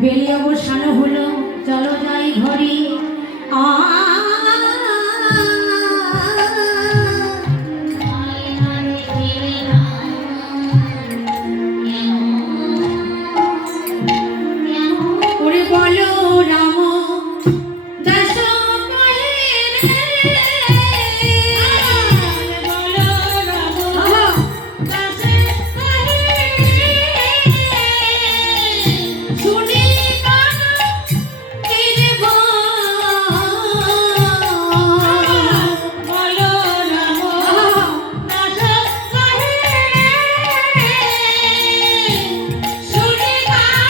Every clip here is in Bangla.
বেলি অবসান হলো, চলো যাই ঘরে। ওরে বলো রাম দাস কহে রে, বলো রাম দাস কহে রে, শুনি কান তেরে বলো রাম দাস কহে রে, শুনি কান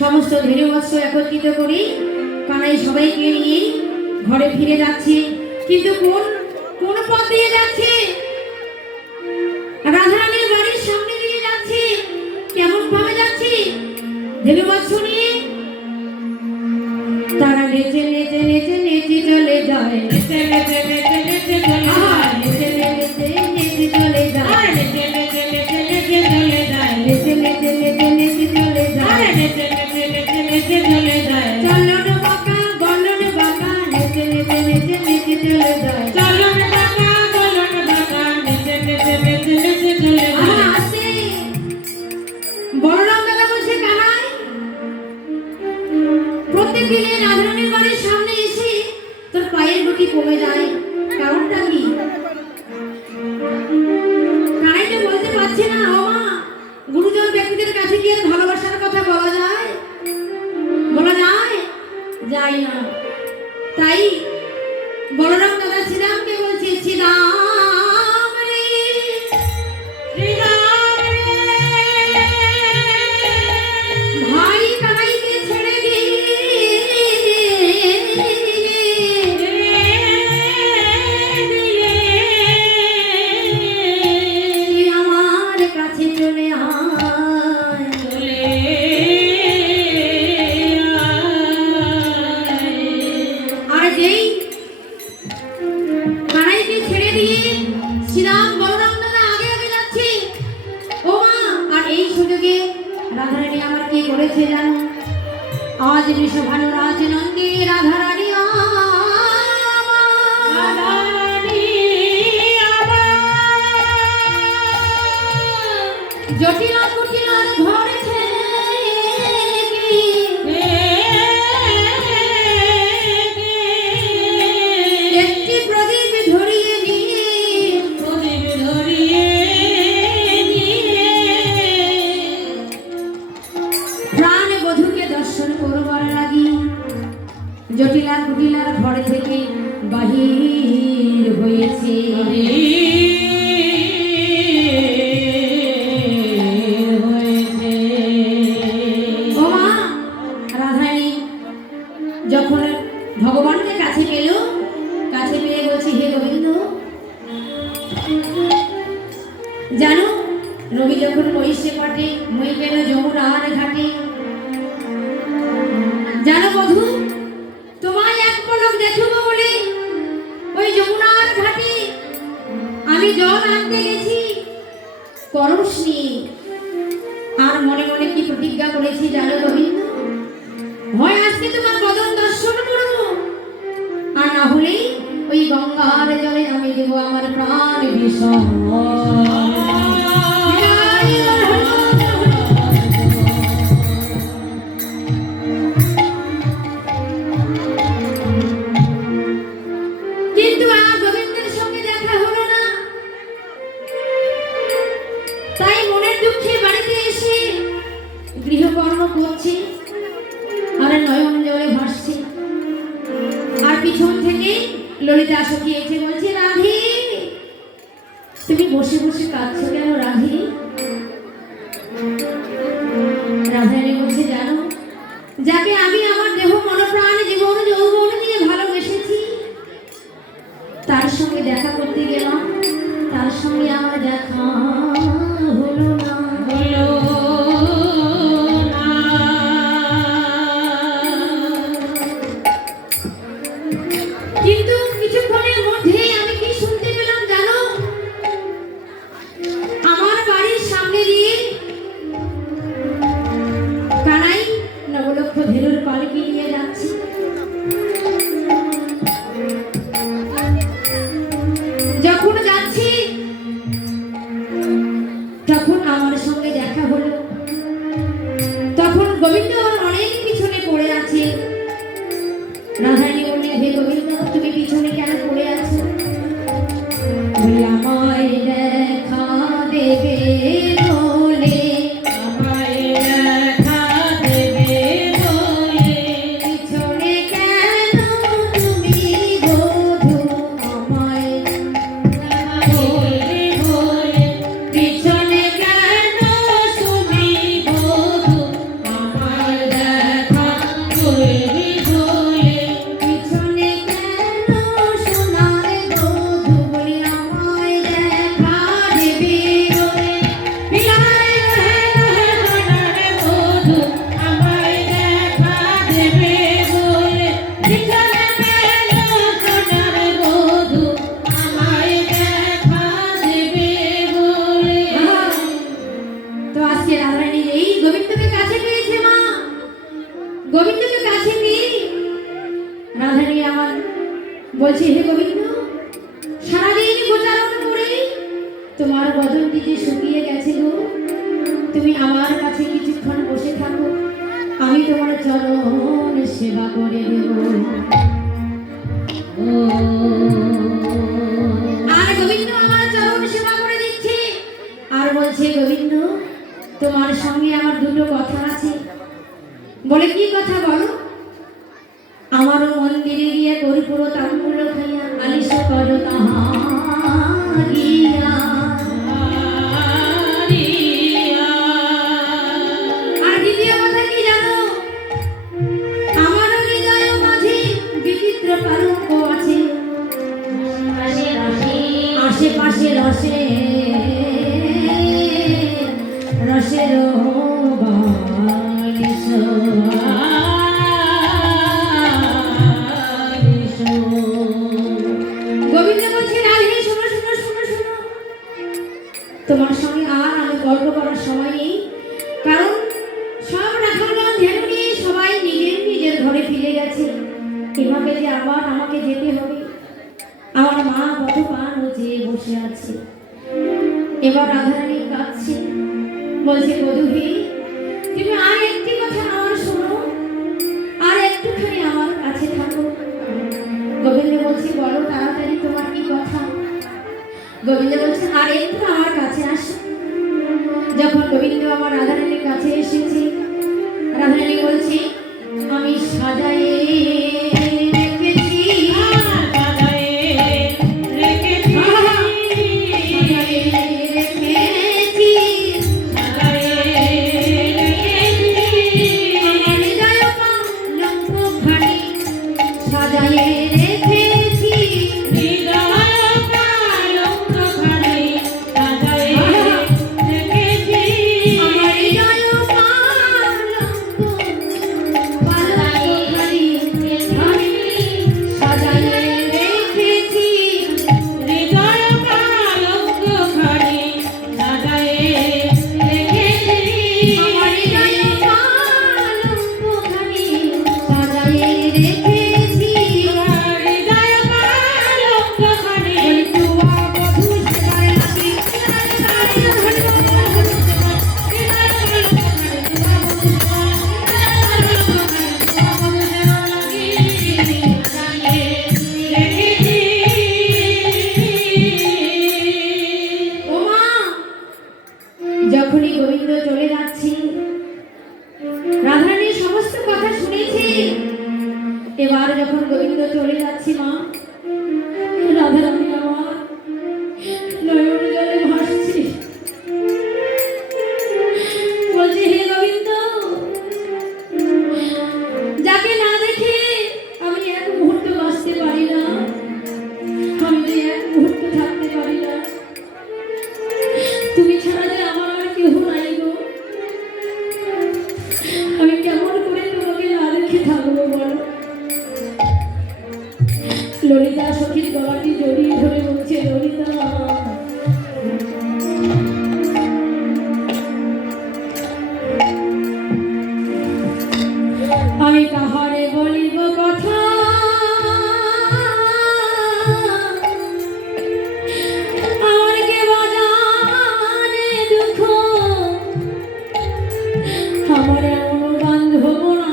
সমস্ত ধীরবৎস একত্রিত করে কানাই সবাইকে নিয়ে ঘরে ফিরে যাচ্ছে। কিন্তু কোন কোন পথ দিয়ে যাচ্ছে? রাধারানীর বাড়ির সামনে দিয়ে যাচ্ছে। কেমন ভাবে যাচ্ছে? ধীরবৎস নিয়ে তারা নেচে নেচে নেচে নেচে চলে যায়, নেচে নেচে নেচে নেচে চলে যায়, নেচে নেচে নেচে চলে যায়, নেচে নেচে নেচে নেচে চলে যায়, নেচে নেচে নেচে নেচে চলে যায়, নেচে নেচে নেচে নেচে চলে যায়। চলো রে বাঁকা বলো রে বাঁকা, নেচে নেচে নেচে নেচে চলে যায়। চলো রে বাঁকা বলো রে বাঁকা, নেচে নেচে নেচে নেচে চলে যায়। আসে বলরাম দাদা বসে কানাই প্রত্যেকদিন রাধারানীর বাড়ির সামনে এসে তোর পায়ের গতি কমে যায়, কারণটা কি? কানাই তো বলতে পারছে না। ও মা, গুরুজন ব্যক্তিদের কাছে গিয়ে ভালোবাসার কথা বলা যায়? বলা যায়? যায় না। তাই বলরাম দাদা শ্রীরামকে বলছে, শ্রীরাম রে, শ্রীরাম রে, ভাই কানাইকে ছেড়ে দে, তুই আমার কাছে চলে আয়, চলে আর যেই কানাইকে ছেড়ে দিয়ে শ্রীরাম বলরাম দাদা আগে আগে যাচ্ছে। ও মা, আর এই সুযোগে রাধারানী আমার কি করেছে জানো? আজ বৃষভানু রাজনন্দে রাধারানী জটিল কুটিলার ধরেছে একটি প্রদীপ ধরিয়ে নিয়ে, প্রদীপ ধরিয়ে নিয়ে প্রাণ বধূকে দর্শন করবার লাগি জটিলা কুটিলার ঘর থেকে বাহির হয়েছে। ও মা, রাধারানী যখন ভগবানকে কাছে পেল, কাছে পেয়ে বলছি, হে গোবিন্দ, জানো রবি যখন মহিষে পাঠে মই কেন যমুনার ঘাটে জানো বধূ, তোমায় এক পলক দেখব বলে ওই যমুনার ঘাটে আমি জল আনতে গেছি পরশ নিয়ে। আর মনে মনে কি প্রতিজ্ঞা করেছি জানো গোবিন্দ, হয় আজকে তোমার বদন দর্শন করব, আর না হলে ওই গঙ্গার জলে আমি দেব আমার প্রাণ বিসর্জন। কিন্তু আর গোবিন্দের সঙ্গে দেখা হলো না, তাই মনের দুঃখে বাড়িতে এসে গৃহকর্ম করছে আর নয়ন জলে ভাসছে। আর পিছন থেকে ললিতা সখী এসে বলছে, রাধে তুমি বসে বসে কাঁদছো কেন রাধে? রাধারানী বলছে, জানো যাকে আমি আমার দেহ মনপ্রাণ জীবন যৌবন দিয়ে ভালোবেসেছি, তার সঙ্গে দেখা করতে গেলাম, তার সঙ্গে আমার দেখা হলো না। কিন্তু কিছুক্ষণের মধ্যেই আমি কি শুনতে পেলাম জানো, আমার বাড়ির সামনে দিয়ে কানাই নবলক্ষ ধেনুর পালকি নিয়ে যাচ্ছে। যখন যাচ্ছি তখন আমার সঙ্গে দেখা হলো, তখন গোবিন্দ অনেক পিছনে পড়ে আছে। রাধারানী বললেন, হে গোবিন্দ তুমি পিছনে কেন পড়ে আছো? আমায় দেখা দেবে বলে, আমায় দেখা দেবে বলে পিছনে কেন তুমি বধূ, আমায় বলে বলে পিছনে কেন তুমি বধূ, আমায় দেখা করবি বলে পিছনে কেন সোনার বধূ, বলি আমায় দেখা দেবে বলে পিছনে সোনার বধূ, আমায় দেখা দেবে বলে পিছনে কেন সোনার বধূ, আমায় দেখা দেবে বলে। তো আজকে রাধারানী এই গোবিন্দকে কাছে পেয়েছে মা, গোবিন্দকে কাছে পেয়ে রাধারানী আমার বলছে, হে গোবিন্দ সারাদিন গোচারণ করে তোমার বদনটি যে শুকিয়ে গেছে গো, তুমি আমার কাছে কিছুক্ষণ বসে থাকো, আমি তোমার চরণ সেবা করে দেব। আর গোবিন্দ আমার চরণ সেবা করে দিচ্ছে আর বলছে, গোবিন্দ তোমার সঙ্গে আমার দুটো কথা আছে। বলে, কি কথা বলো? আমারও মন্দিরে গিয়ে কর্পূর তাম্বুল খাইয়া আলিশ করো তাহারিয়া। আর দ্বিতীয় কথা কি জানো? আমারও হৃদয় মাঝে বিচিত্র পারঙ্গ আছে, আশেপাশে রসে রসের বারিশ। গোবিন্দ বলছে, রাধে শোনো শোনো শোনো শোনো, তোমার সঙ্গে আর আমি গল্প করার সময় নেই, কারণ সব রাখালগণ ধেনু নিয়ে সবাই নিজের নিজের ঘরে ফিরে গেছে। এভাবে যে আবার আমাকে যেতে হবে, আমার মা কত পান হচ্ছে বসে আছে। এবার রাধারানী কাঁদছে, বলছে, বধূ তুমি আর একটি কথা আমার শোনো, আর একটুখানি আমার কাছে থাকো। গোবিন্দ বলছে, বলো তাড়াতাড়ি তোমার কি কথা? গোবিন্দ বলছে, আর একটু আমার কাছে আসো। যখন গোবিন্দ আমার রাধারানীর কাছে এসেছে, রাধারানী বলছে, আমি সাজায়ে রেখেছি, সাজায়ে রেখেছি, সাজায়ে রেখেছি, সাজায়ে এবার যখন গোবিন্দ চলে যাচ্ছি মা, রাধা রানী আমার নয়ন জলে ভাসছি, বলছি হে গোবিন্দ, যাকে না দেখে আমি এক মুহূর্ত বাঁচতে পারি না, আমি যে এক মুহূর্ত থাকতে পারি না, তুমি ছাড়া যে আমার আর কেউ নাই গো, আমি কেমন করে তোমাকে না দেখে থাকবো বলো। ললিতা সখীর গলাটি জড়িয়ে ধরে বলছে, ললিতা আমি কাহারে বলিব কথা, আমার কে বাজারে দুঃখ, আমার এমন বান্ধব না,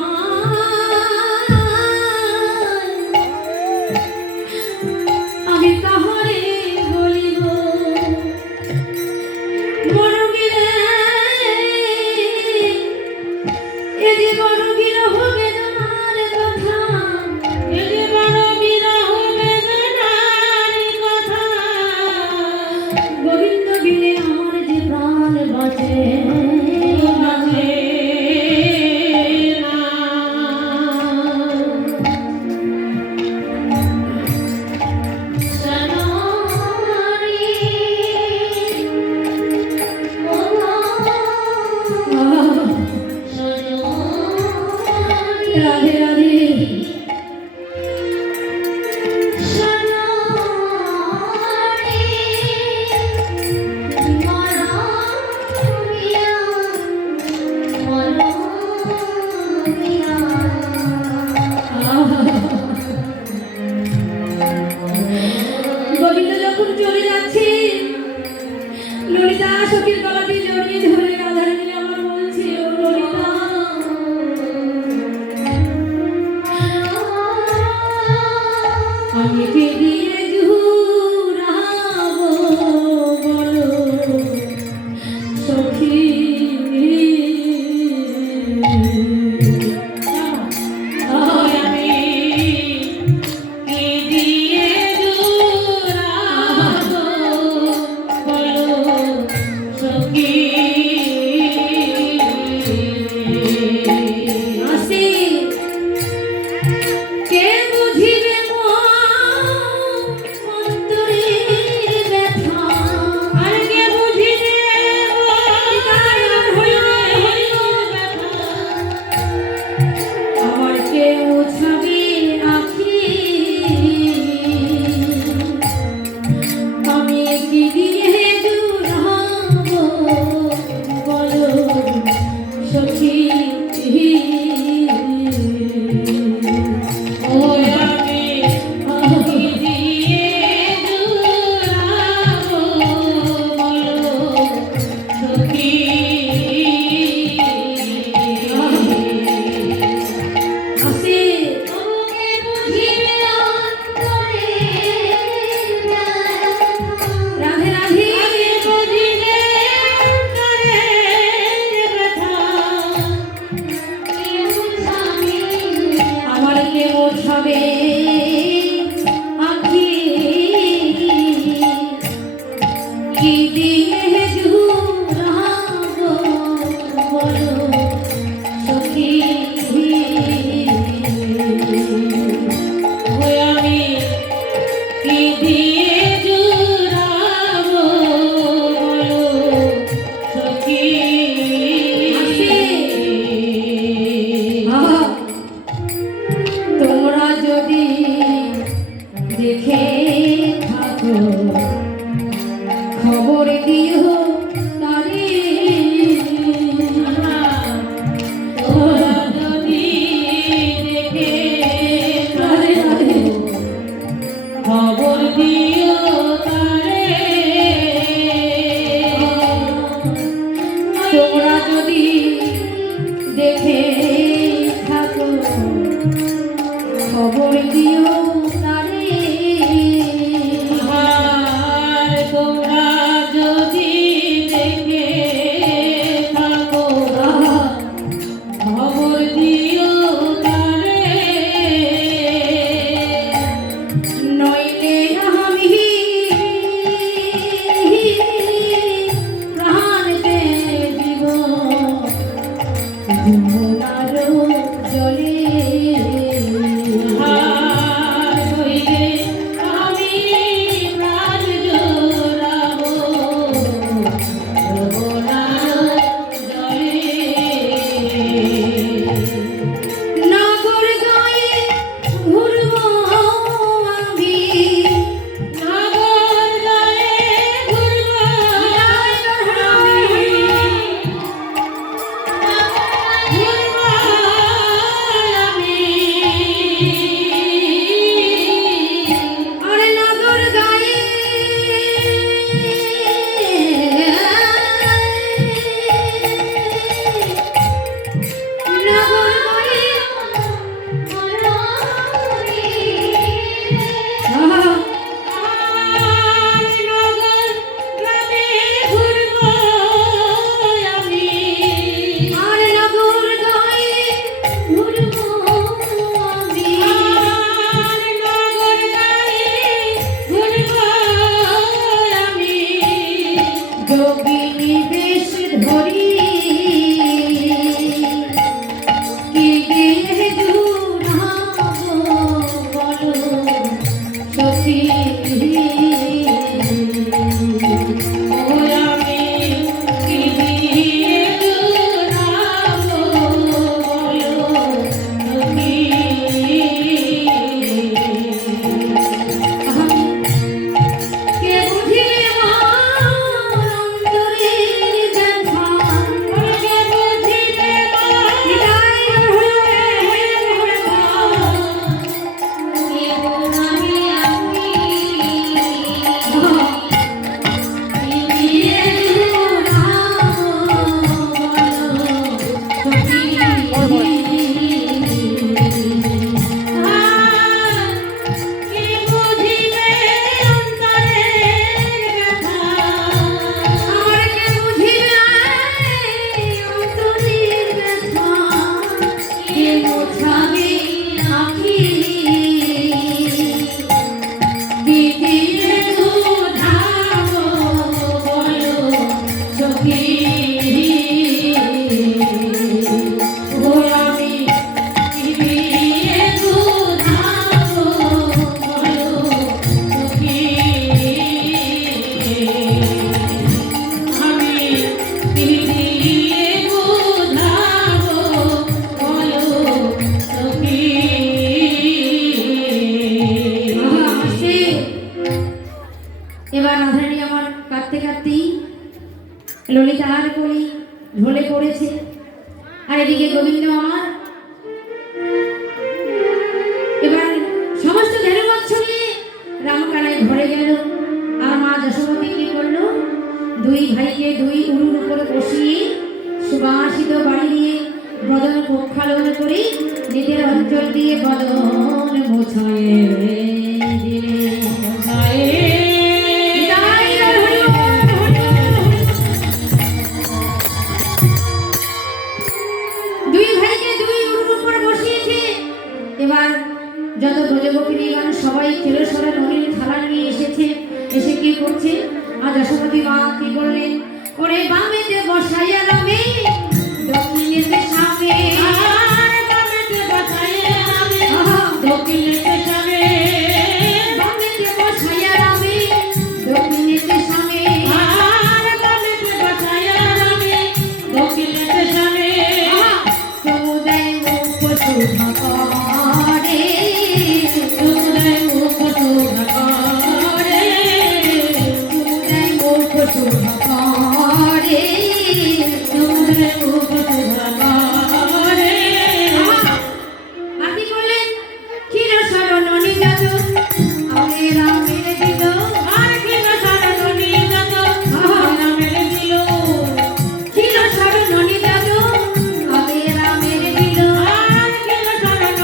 আমি কাহারে বলিব বড় গিরে, এ যে বড় বিরহ বেদনার কথা, এ যে বড় বিরহ বেদনার কথা, গোবিন্দ বিনে আমার যে প্রাণ বাঁচে বাঁচে না। রাধে রাধে গোবিন্দ যখন চলে যাচ্ছে, ললিতা সখীর গলাটি জড়িয়ে ধরে রাধারানী আমার বলছে, ও ললিতা আমি কে দিয়ে জুড়াবো বলো সখী, আমি কে দিয়ে জুড়াবো বলো সখী। আসি কে বুঝিবে অন্তরের ব্যথা, আর কে বুঝিবে আমার কে মুছাবে আখি, আমি কি দিয়ে জুড়াবো বলো সখী। দেখে থাকো খবর দিও তারে, তোরা যদি দেখে খবর দিও তারে, তোমরা যদি দেখে থাকো খবর দিও তারে, আর তোমরা যদি দেখে থাকো খবর দিও তারে, যমুনার জলে হার হইলে আমি প্রাণ জোড়াবো যমুনার জলে। নগর গায়ে ঘুরবো আমি নগর গায়ে ঘুরবো আরে নগর গায়ে নগর গায়ে আরে নগর গায়ে ঘুরবো আমি যোগিনী বেশ ধরি কি দিয়ে জুড়াবো বলো সখী কে বুঝিলে আমার অন্তরের ব্যথা হৃদয় আমার কে বুঝিবে অন্তরের ব্যথা কে মোছাবে আখি দিদির দুধাবো বলো সখী ও আমি দিদির দুধাবো বলো সখী আসে। এবার রাধারানী আমার কাঁদতে কাঁদতেই ললিতার কোলে ঢলে পড়েছে, আর এদিকে গোবিন্দ আমার এবার সমস্ত ধেনুবৎস নিয়ে রামকানায় ঘরে গেল। আর মা যশোমতী কি করলো, দুই ভাইকে দুই উরুর উপরে বসিয়ে সুবাসিত বাড়ি দিয়ে বদন প্রক্ষালন করে নিজের অঞ্চল দিয়ে বদন মোছায়ে দিলে। দুই ভাইকে দুই উরুর উপর বসিয়েছে। এবার যত ব্রজগোপিনীগণ সবাই কেলেশ্বরে নদীর থালা নিয়ে এসেছে, এসে কি করছে, আর যশোমতী মা কি করলেন, ওরে বামেতে বসাইয়া রামে দক্ষিণেতে সামে বামেতে বসাইয়া রামে দক্ষিণেতে সামে বামেতে বসাইয়া রামে দক্ষিণেতে সামে বামেতে বসাইয়া রামে দক্ষিণেতে সামে সমুদায় মুখ শোভা করে সমুদায় মুখ শোভা করে সমুদায় মুখ শোভা করে সমুদায় মুখ শোভা করে। আদি করলেন ক্ষীর শরণ নিজাত আমি রামের দিল, আর ক্ষীর শরণ নিজাত রামের দিল, ক্ষীর শরণ নিজাত আমি রামের দিল, আর ক্ষীর শরণ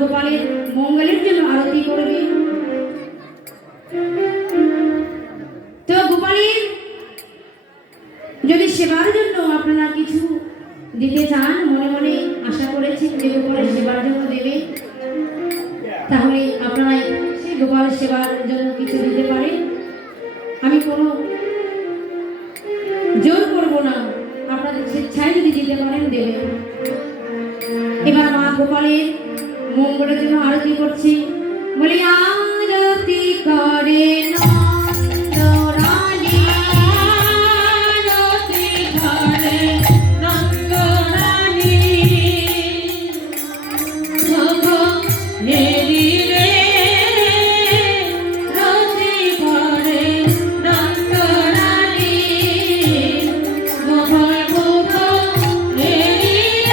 গোপালের মঙ্গলের জন্য আরতি করবে। তো গোপালের যদি সেবার জন্য আপনারা কিছু দিতে চান, মনে মনে আশা করেছেন যে গোপালের সেবার জন্য দেবে, তাহলে আপনারা সেই গোপালের সেবার জন্য কিছু দিতে পারেন। আমি কোনো জোর করব না, আপনাদের স্বেচ্ছায় যদি দিতে পারেন দেবে। এবার মা গোপালের মঙ্গলের জন্য আরতি করছি, বলি আরতি করে না